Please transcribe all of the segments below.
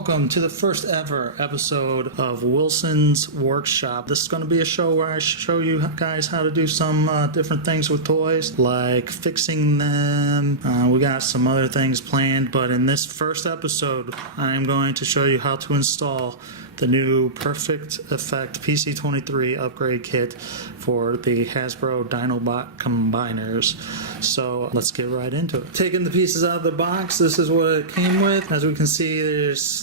welcome to the first ever episode of Wilson's Workshop. This is going to be a show where I show you guys how to do some different things with toys, like fixing them. We got some other things planned, but in this first episode, I'm going to show you how to install the new Perfect Effect PC-23 upgrade kit for the Hasbro Dinobot combiners. So let's get right into it. Taking the pieces out of the box, this is what it came with. As we can see,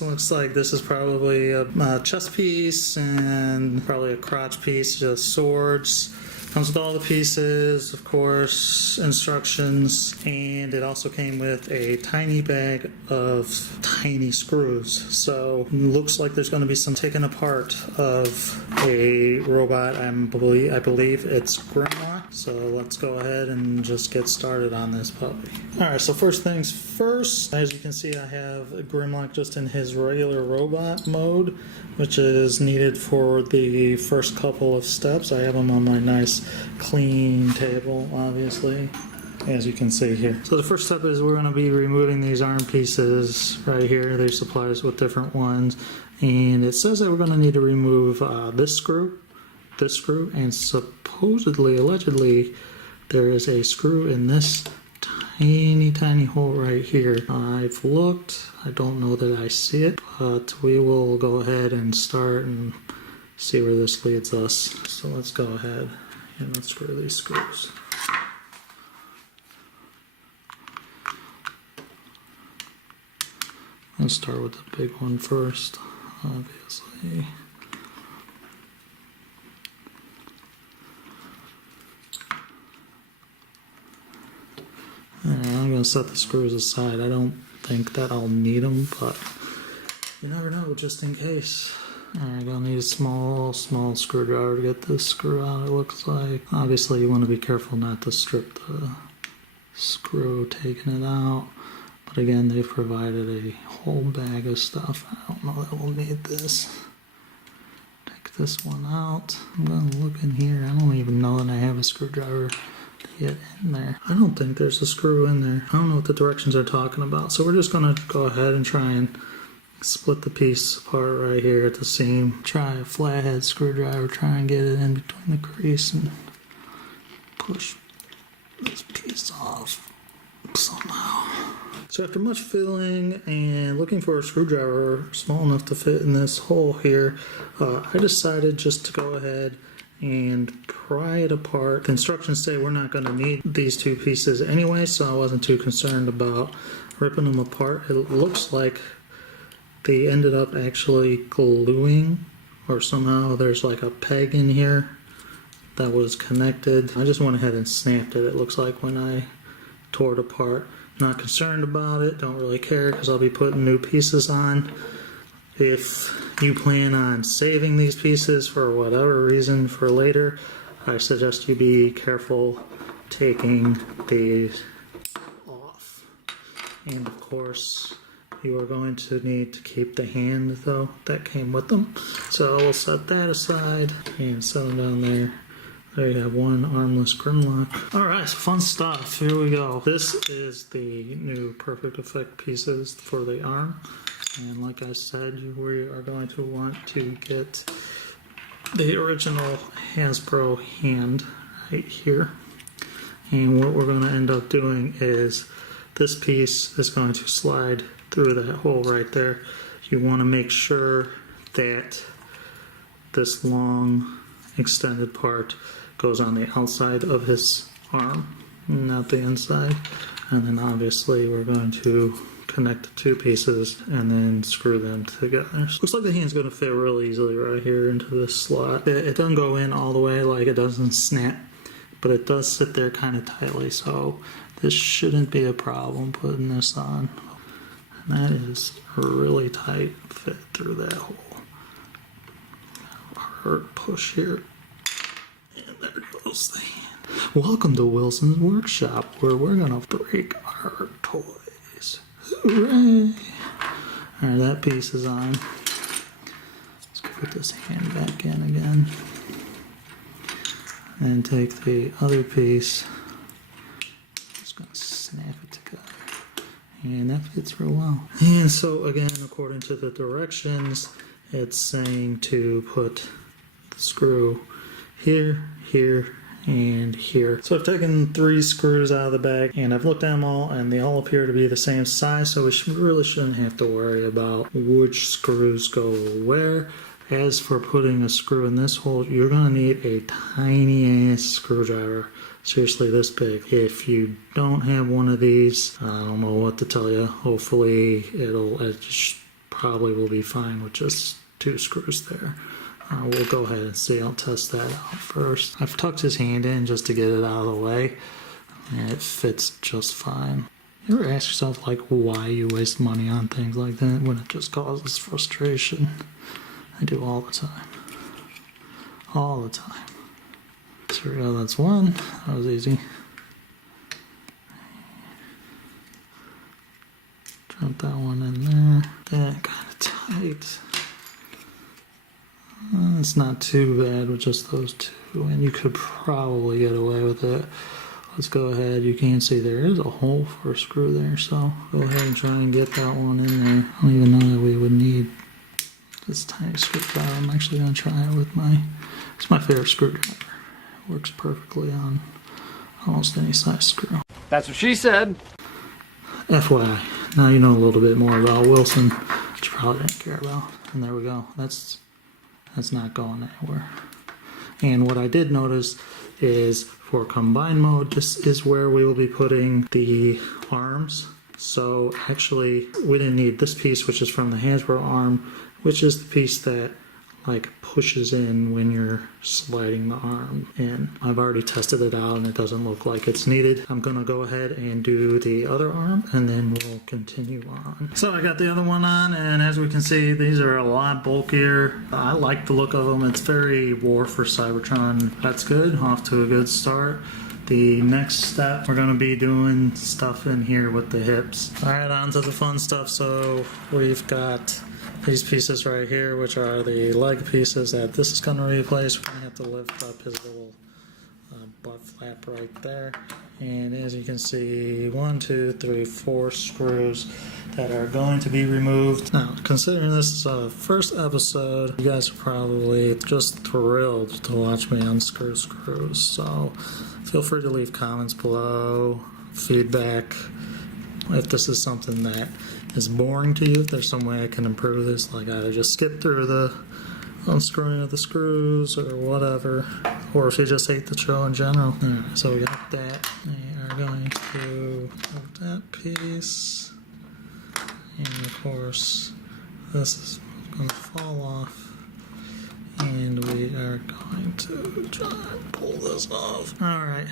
looks like this is probably a chest piece and probably a crotch piece, just swords. Comes with all the pieces, of course, instructions, and it also came with a tiny bag of tiny screws. So looks like there's going to be some taking apart of a robot. I believe it's Grimlock. So let's go ahead and just get started on this puppy. Alright, so first things first, as you can see, I have Grimlock just in his regular robot mode, which is needed for the first couple of steps. I have him on my nice clean table, obviously, as you can see here. So the first step is we're going to be removing these arm pieces right here. They supply us with different ones, and it says that we're going to need to remove this screw, and supposedly, allegedly, there is a screw in this tiny hole right here. I've looked, I don't know that I see it, but we will go ahead and start and see where this leads us. So let's go ahead and unscrew these screws. Let's start with the big one first, obviously. I'm going to set the screws aside. I don't think that I'll need them, but you never know, just in case. Alright, going to need a small screwdriver to get this screw out, it looks like. Obviously, you want to be careful not to strip the screw taking it out. But again, they've provided a whole bag of stuff. I don't know that we'll need this. Take this one out. I'm going to look in here. I don't even know that I have a screwdriver to get in there. I don't think there's a screw in there. I don't know what the directions are talking about. So we're just going to go ahead and try and split the piece apart right here at the seam. Try a flathead screwdriver, try and get it in between the crease and push this piece off somehow. So after much fiddling and looking for a screwdriver small enough to fit in this hole here, I decided just to go ahead and pry it apart. The instructions say we're not going to need these two pieces anyway, so I wasn't too concerned about ripping them apart. It looks like they ended up actually gluing, or somehow there's like a peg in here that was connected. I just went ahead and snapped it, it looks like, when I tore it apart. Not concerned about it, don't really care, because I'll be putting new pieces on. If you plan on saving these pieces for whatever reason for later, I suggest you be careful taking these off. And of course, you are going to need to keep the hand, though, that came with them. So we'll set that aside and set them down there. There you have one armless Grimlock. Alright, so fun stuff. Here we go. This is the new Perfect Effect pieces for the arm. And like I said, we are going to want to get the original Hasbro hand right here. And what we're going to end up doing is this piece is going to slide through that hole right there. You want to make sure that this long extended part goes on the outside of his arm, not the inside. And then obviously we're going to connect the two pieces and then screw them together. Looks like the hand's going to fit real easily right here into this slot. It doesn't go in all the way, like it doesn't snap, but it does sit there kind of tightly, so this shouldn't be a problem putting this on. And that is a really tight fit through that hole. Hard push here. And there goes the hand. Welcome to Wilson's Workshop, where we're going to break our toys. Hooray! Alright, that piece is on. Let's put this hand back in again. And take the other piece. Just going to snap it together. And that fits real well. And so again, according to the directions, it's saying to put the screw here, here, and here. So I've taken 3 screws out of the bag and I've looked at them all and they all appear to be the same size, so we really shouldn't have to worry about which screws go where. As for putting a screw in this hole, you're going to need a tiny ass screwdriver. Seriously, this big. If you don't have one of these, I don't know what to tell you. Hopefully it probably will be fine with just 2 screws there. We'll go ahead and see. I'll test that out first. I've tucked his hand in just to get it out of the way, and it fits just fine. You ever ask yourself like why you waste money on things like that when it just causes frustration? I do all the time. All the time. So here we go, that's one. That was easy. Drop that one in there. That kind of tight. It's not too bad with just those 2, and you could probably get away with it. Let's go ahead. You can see there is a hole for a screw there, so go ahead and try and get that one in there. I don't even know that we would need this tiny screwdriver. I'm actually going to try it with it's my favorite screwdriver. It works perfectly on almost any size screw. That's what she said. FYI, now you know a little bit more about Wilson, which you probably didn't care about. And there we go. That's not going anywhere. And what I did notice is for combine mode, this is where we will be putting the arms. So actually, we didn't need this piece, which is from the Hasbro arm, which is the piece that like pushes in when you're sliding the arm in. I've already tested it out and it doesn't look like it's needed. I'm gonna go ahead and do the other arm and then we'll continue on. So I got the other one on, and as we can see, these are a lot bulkier. I like the look of them. It's very War for Cybertron. That's good, off to a good start. The next step, we're going to be doing stuff in here with the hips. Alright, on to the fun stuff. So we've got these pieces right here, which are the leg pieces that this is going to replace. We're going to have to lift up his little butt flap right there. And as you can see, 1, 2, 3, 4 screws that are going to be removed. Now, considering this is a first episode, you guys are probably just thrilled to watch me unscrew screws. So feel free to leave comments below, feedback. If this is something that is boring to you, if there's some way I can improve this, like I just skip through the unscrewing of the screws or whatever, or if you just hate the show in general. Alright, so we got that. We are going to move that piece, and of course this is going to fall off, and we are going to try and pull this off. Alright,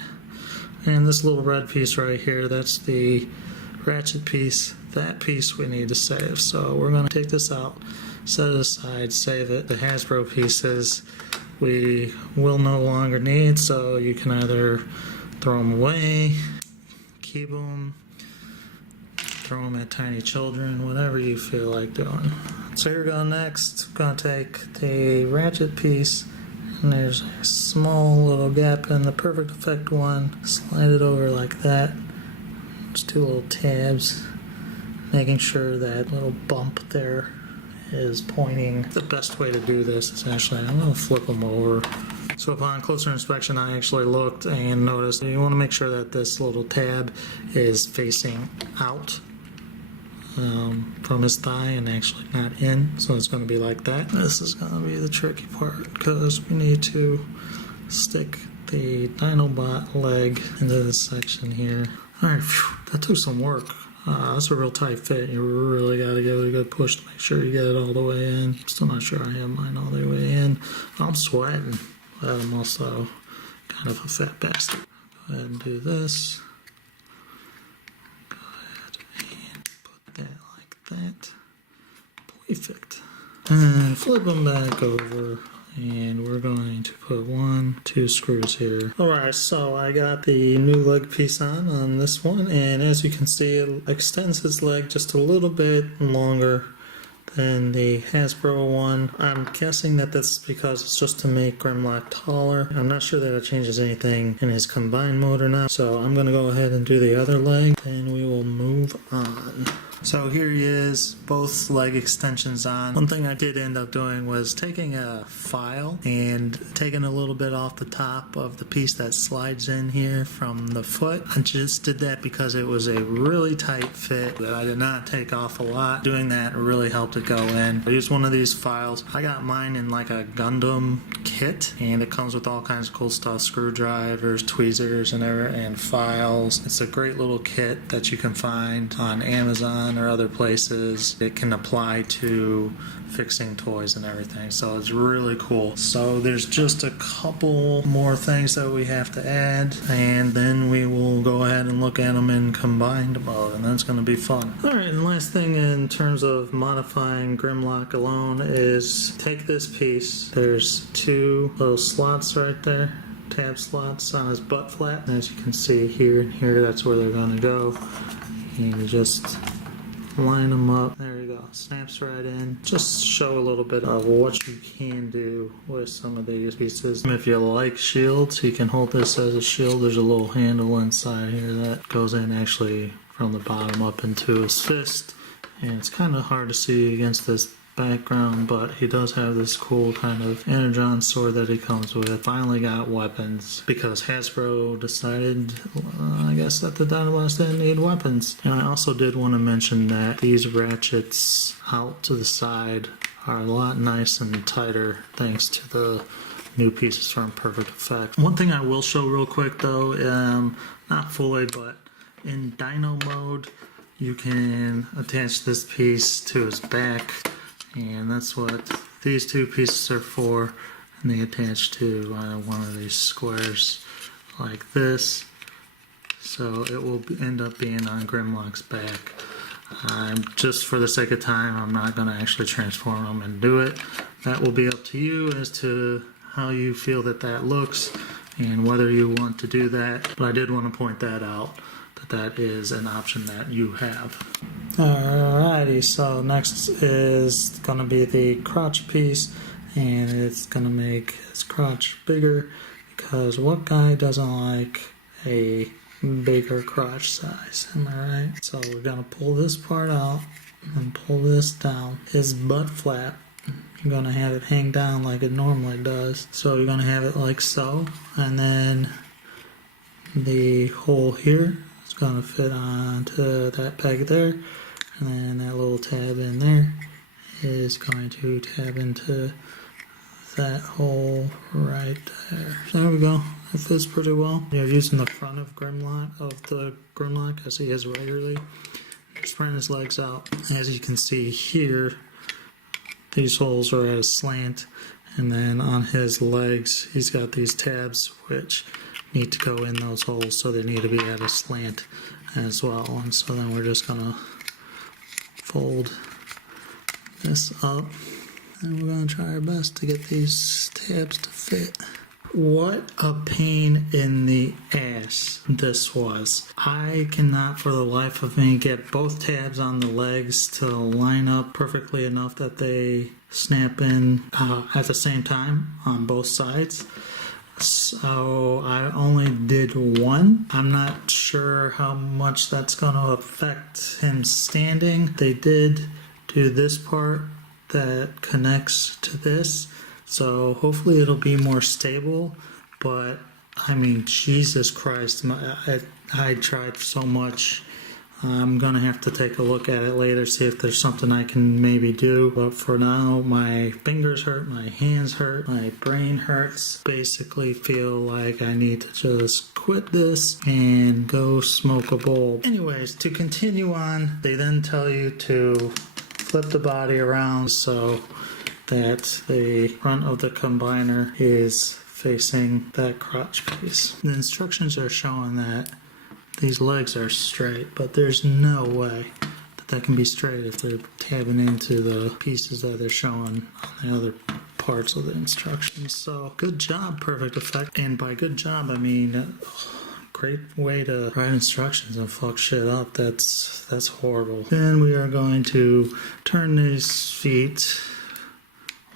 and this little red piece right here, that's the ratchet piece. That piece we need to save, so we're going to take this out, set it aside, save it. The Hasbro pieces we will no longer need, so you can either throw them away, keep them, throw them at tiny children, whatever you feel like doing. So here we go. Next, we're going to take the ratchet piece, and there's a small little gap in the Perfect Effect one. Slide it over like that. There's 2 little tabs, making sure that little bump there is pointing. The best way to do this is actually, I'm going to flip them over. So upon closer inspection, I actually looked and noticed you want to make sure that this little tab is facing out from his thigh and actually not in. So it's going to be like that. This is going to be the tricky part because we need to stick the Dinobot leg into this section here. Alright, that took some work. That's a real tight fit. You really got to give it a good push to make sure you get it all the way in. Still not sure I have mine all the way in. I'm sweating, but I'm also kind of a fat bastard. Go ahead and do this. Go ahead and put that like that. Perfect. And flip them back over. And we're going to put 1, 2 screws here. Alright, so I got the new leg piece on this one, and as you can see, it extends his leg just a little bit longer than the Hasbro one. I'm guessing that that's because it's just to make Grimlock taller. I'm not sure that it changes anything in his combined mode or not, so I'm going to go ahead and do the other leg, and we will move on. So here he is, both leg extensions on. One thing I did end up doing was taking a file and taking a little bit off the top of the piece that slides in here from the foot. I just did that because it was a really tight fit that I did not take off a lot. Doing that really helped it go in. I used one of these files. I got mine in like a Gundam kit, and it comes with all kinds of cool stuff, screwdrivers, tweezers, and files. It's a great little kit that you can find on Amazon or other places. It can apply to fixing toys and everything, so it's really cool. So there's just a couple more things that we have to add, and then we will go ahead and look at them in combined mode, and that's going to be fun. Alright, and last thing in terms of modifying Grimlock alone is take this piece. There's two little slots right there, tab slots on his butt flap. As you can see here and here, that's where they're going to go. And you just line them up. There you go. Snaps right in. Just show a little bit of what you can do with some of these pieces. If you like shields, you can hold this as a shield. There's a little handle inside here that goes in actually from the bottom up into his fist. And it's kind of hard to see against this background, but he does have this cool kind of energon sword that he comes with. Finally got weapons because Hasbro decided, I guess, that the Dinobots didn't need weapons. And I also did want to mention that these ratchets out to the side are a lot nice and tighter thanks to the new pieces from Perfect Effect. One thing I will show real quick though, not fully, but in Dino mode, you can attach this piece to his back. And that's what these two pieces are for, and they attach to one of these squares like this, so it will end up being on Grimlock's back. Just for the sake of time, I'm not going to actually transform them and do it. That will be up to you as to how you feel that that looks and whether you want to do that, but I did want to point that out, that is an option that you have. Alrighty, so next is going to be the crotch piece, and it's going to make his crotch bigger because what guy doesn't like a bigger crotch size, am I right? So we're going to pull this part out and pull this down. His butt flap, you're going to have it hang down like it normally does. So you're going to have it like so, and then the hole here is going to fit onto that peg there, and then that little tab in there is going to tab into that hole right there. So there we go. That fits pretty well. You're using the front of the Grimlock as he is regularly. Spreading his legs out. As you can see here, these holes are at a slant, and then on his legs he's got these tabs which need to go in those holes, so they need to be at a slant as well. And so then we're just gonna fold this up, and we're gonna try our best to get these tabs to fit. What a pain in the ass this was. I cannot for the life of me get both tabs on the legs to line up perfectly enough that they snap in at the same time on both sides. So I only did one. I'm not sure how much that's going to affect him standing. They did do this part that connects to this, so hopefully it'll be more stable. But I mean, Jesus Christ, I tried so much. I'm gonna have to take a look at it later, see if there's something I can maybe do. But for now, my fingers hurt, my hands hurt, my brain hurts. Basically feel like I need to just quit this and go smoke a bowl. Anyways, to continue on, they then tell you to flip the body around so that the front of the combiner is facing that crotch piece. The instructions are showing that these legs are straight, but there's no way that that can be straight if they're tabbing into the pieces that they're showing on the other parts of the instructions. So good job, Perfect Effect. And by good job, I mean great way to write instructions and fuck shit up. That's horrible. Then we are going to turn these feet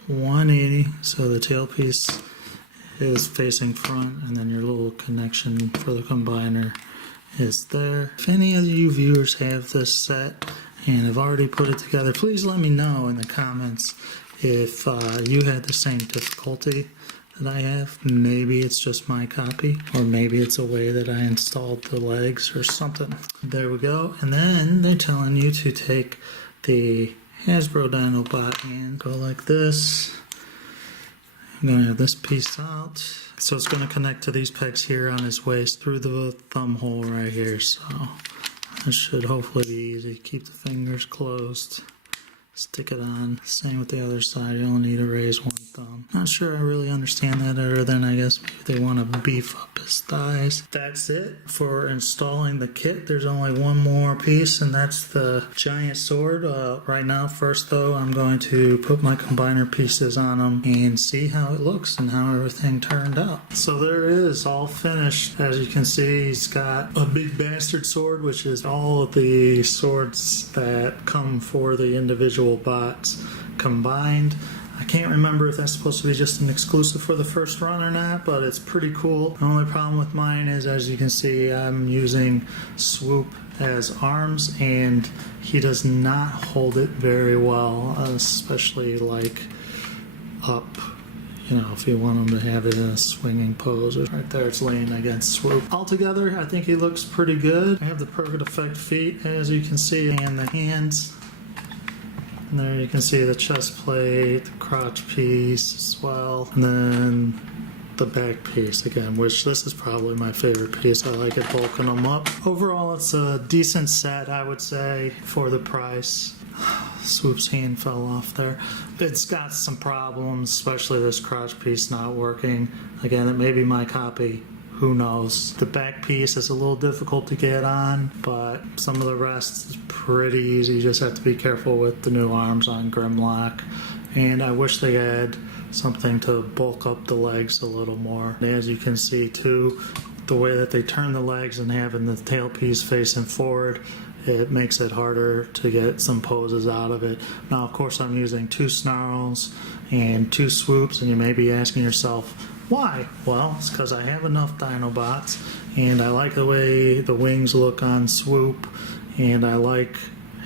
180 so the tailpiece is facing front, and then your little connection for the combiner is there. If any of you viewers have this set and have already put it together, please let me know in the comments if you had the same difficulty that I have. Maybe it's just my copy, or maybe it's a way that I installed the legs or something. There we go. And then they're telling you to take the Hasbro Dinobot and go like this. I'm going to have this piece out. So it's going to connect to these pegs here on his waist through the thumb hole right here. So that should hopefully be easy. Keep the fingers closed. Stick it on. Same with the other side. You only need to raise one thumb. Not sure I really understand that, other than I guess maybe they want to beef up his thighs. That's it for installing the kit. There's only one more piece, and that's the giant sword. Right now, first though, I'm going to put my combiner pieces on them and see how it looks and how everything turned out. So there it is, all finished. As you can see, he's got a big bastard sword, which is all of the swords that come for the individual bots combined. I can't remember if that's supposed to be just an exclusive for the first run or not, but it's pretty cool. The only problem with mine is, as you can see, I'm using swoop as arms, and he does not hold it very well, especially like up. You know, if you want him to have it in a swinging pose. Right there, it's laying against swoop. Altogether, I think he looks pretty good. I have the perfect effect feet, as you can see, and the hands. And there you can see the chest plate, the crotch piece as well, and then the back piece again, which this is probably my favorite piece. I like it bulking them up. Overall, it's a decent set, I would say, for the price. Swoop's hand fell off there. It's got some problems, especially this crotch piece not working. Again, it may be my copy. Who knows? The back piece is a little difficult to get on, but some of the rest is pretty easy. You just have to be careful with the new arms on Grimlock. And I wish they had something to bulk up the legs a little more. As you can see too, the way that they turn the legs and having the tailpiece facing forward, it makes it harder to get some poses out of it. Now, of course, I'm using 2 snarls and 2 swoops, and you may be asking yourself, why? Well, it's because I have enough Dinobots, and I like the way the wings look on swoop, and I like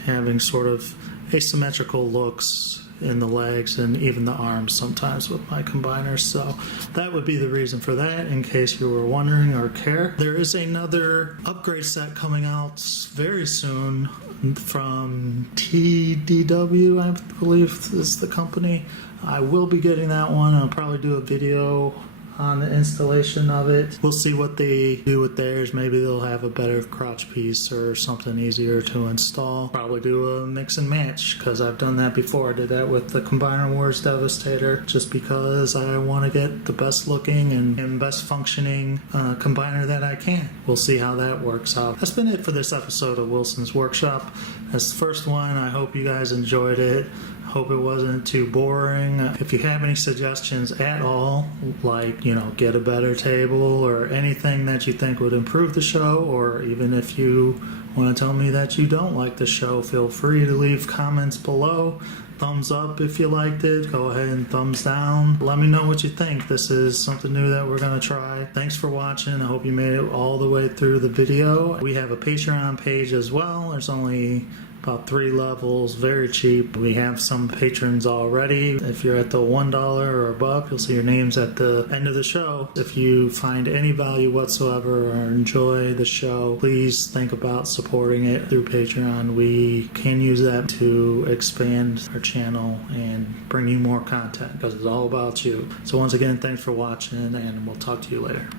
having sort of asymmetrical looks in the legs and even the arms sometimes with my combiners. So that would be the reason for that, in case you were wondering or care. There is another upgrade set coming out very soon from TDW, I believe is the company. I will be getting that one. I'll probably do a video on the installation of it. We'll see what they do with theirs. Maybe they'll have a better crotch piece or something easier to install. Probably do a mix and match, because I've done that before. I did that with the Combiner Wars Devastator, just because I want to get the best looking and best functioning combiner that I can. We'll see how that works out. That's been it for this episode of Wilson's Workshop. That's the first one. I hope you guys enjoyed it. Hope it wasn't too boring. If you have any suggestions at all, like, you know, get a better table or anything that you think would improve the show, or even if you want to tell me that you don't like the show, feel free to leave comments below. Thumbs up if you liked it. Go ahead and thumbs down. Let me know what you think. This is something new that we're going to try. Thanks for watching. I hope you made it all the way through the video. We have a Patreon page as well. There's only about 3 levels, very cheap. We have some patrons already. If you're at the $1 or above, you'll see your names at the end of the show. If you find any value whatsoever or enjoy the show, please think about supporting it through Patreon. We can use that to expand our channel and bring you more content, because it's all about you. So once again, thanks for watching, and we'll talk to you later.